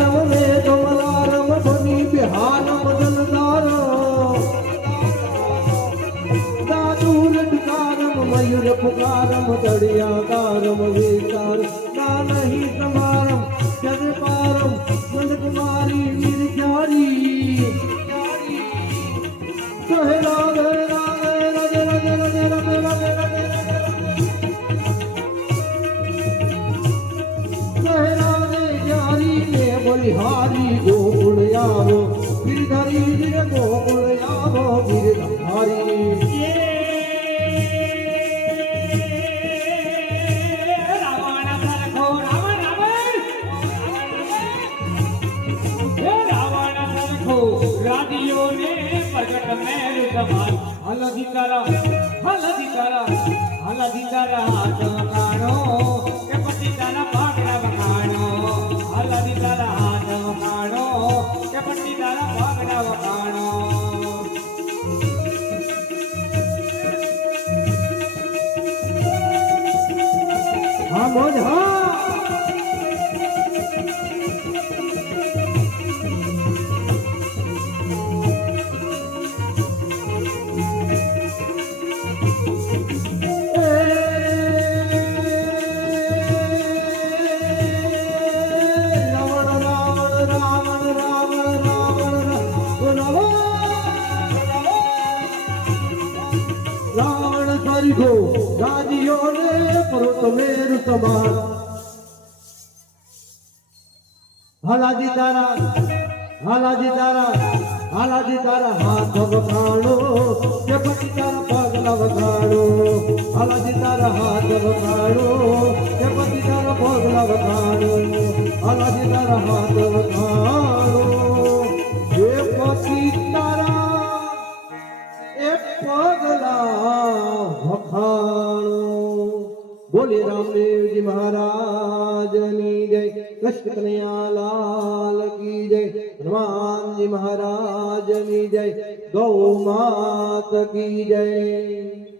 रम रे कमलारम बनी बिहारम जलदार दादूर डकारम मयूर पुकारम तड़ियाकारम विकार ना नहीं समारम चंद्रपारम नंद कुमारी निर्जारी कहे राधे राधे राधे राधे राधे राधे राधे राधे कहे राधे जारी ने बलिहारी गोकुल आवो गिरधरी गिर गोकुल आवो गिरधारी हलधिकारा हलधिकारा हलधिकारा हाथ वखाणो के पति तारा भागड़ा वखाणो हलधिकारा हाथ वखाणो के पति तारा भागड़ा वखाणो हाँ मोज हाँ राजियों ने पर्वत मेरु समान हालाजी तारा हाथ वखाणो के पति तारा पगला वखाणो हालाजी तारा हाथ वखाणो के पति तारा पगला वखाणो हालाजी तारा हाथ वखाणो के पति तारा पगला वखाणो बोले रामदेव जी महाराज की जय कृष्ण कन्हैया लाल की जय हनुमान जी महाराज की जय गौ मात की जय।